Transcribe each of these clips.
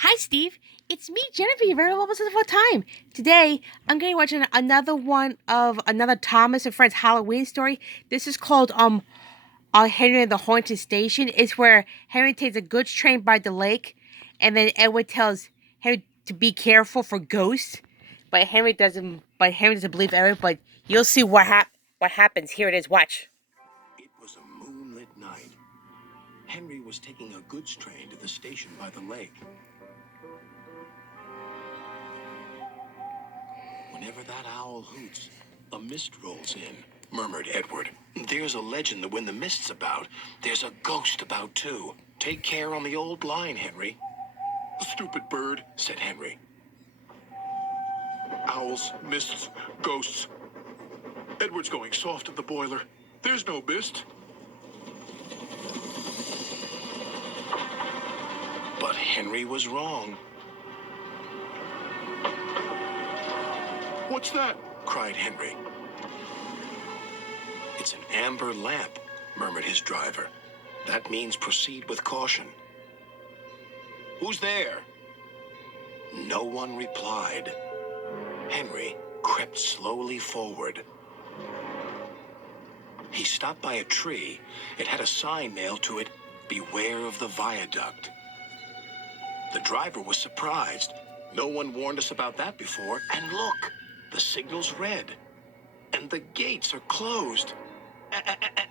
Hi, Steve. It's me, Genevieve, very almost of time. Today, I'm going to watch another one of another Thomas and Friends Halloween story. This is called Henry and the Haunted Station. It's where Henry takes a goods train by the lake, and then Edward tells Henry to be careful for ghosts. But Henry doesn't. But Henry doesn't believe Edward. But you'll see what happens. Here it is. Watch. It was a moonlit night. Henry was taking a goods train to the station by the lake. Whenever that owl hoots, a mist rolls in, murmured Edward. There's a legend that when the mist's about, there's a ghost about too. Take care on the old line, Henry. Stupid bird, said Henry. Owls, mists, ghosts. Edward's going soft at the boiler. There's no mist. But Henry was wrong. What's that? Cried Henry. It's an amber lamp, murmured his driver. That means proceed with caution. Who's there? No one replied. Henry crept slowly forward. He stopped by a tree. It had a sign nailed to it, "Beware of the viaduct." The driver was surprised. No one warned us about that before. And look, the signal's red. And the gates are closed.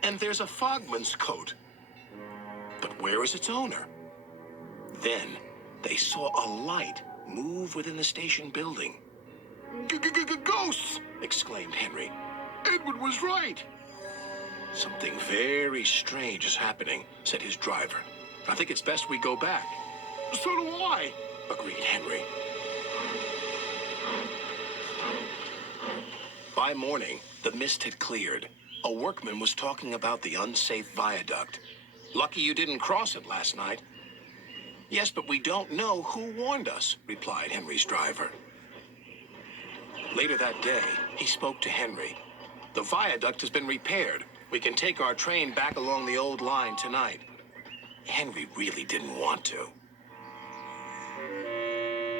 And there's a fogman's coat. But where is its owner? Then they saw a light move within the station building. Ghosts! Exclaimed Henry. Edward was right. Something very strange is happening, said his driver. I think it's best we go back. So do I, agreed Henry. By morning, the mist had cleared. A workman was talking about the unsafe viaduct. Lucky you didn't cross it last night. Yes, but we don't know who warned us, replied Henry's driver. Later that day, he spoke to Henry. The viaduct has been repaired. We can take our train back along the old line tonight. Henry really didn't want to.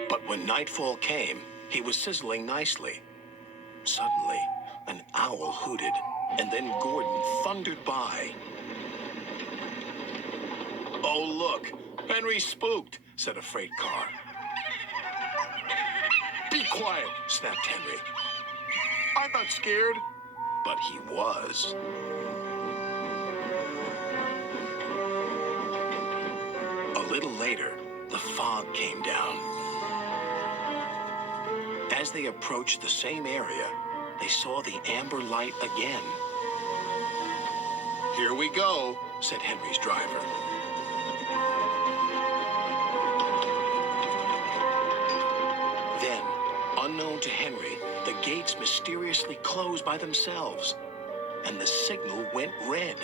But when nightfall came, he was sizzling nicely. Suddenly, an owl hooted, and then Gordon thundered by. Oh, look, Henry's spooked, said a freight car. Be quiet, snapped Henry. I'm not scared. But he was. A little later, the fog came down. As they approached the same area, they saw the amber light again. Here we go, said Henry's driver. Then, unknown to Henry, the gates mysteriously closed by themselves, and the signal went red.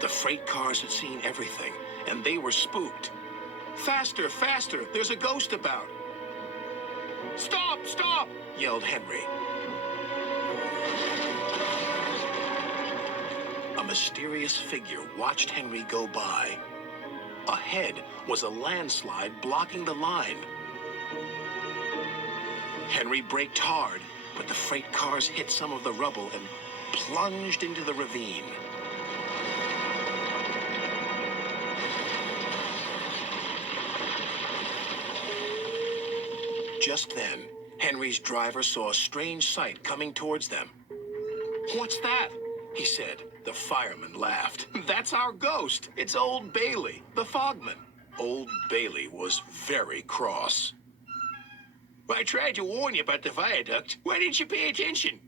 The freight cars had seen everything, and they were spooked. Faster, faster, there's a ghost about. Stop, stop, yelled Henry. A mysterious figure watched Henry go by. Ahead was a landslide blocking the line. Henry braked hard, but the freight cars hit some of the rubble and plunged into the ravine. Just then, Henry's driver saw a strange sight coming towards them. What's that? He said. The fireman laughed. That's our ghost. It's Old Bailey, the fogman. Old Bailey was very cross. I tried to warn you about the viaduct. Why didn't you pay attention?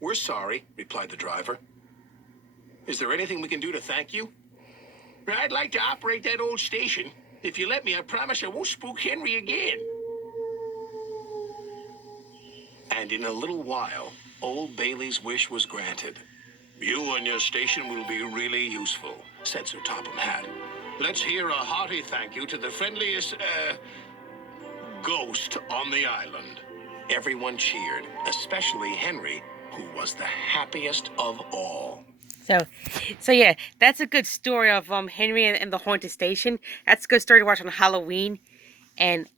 We're sorry, replied the driver. Is there anything we can do to thank you? I'd like to operate that old station. If you let me, I promise I won't spook Henry again. And in a little while, Old Bailey's wish was granted. You and your station will be really useful, said Sir Topham Hatt. Let's hear a hearty thank you to the friendliest, ghost on the island. Everyone cheered, especially Henry, who was the happiest of all. So yeah, that's a good story of Henry and the Haunted Station. That's a good story to watch on Halloween. And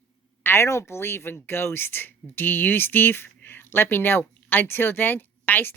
I don't believe in ghosts. Do you, Steve? Let me know. Until then, bye, Steve.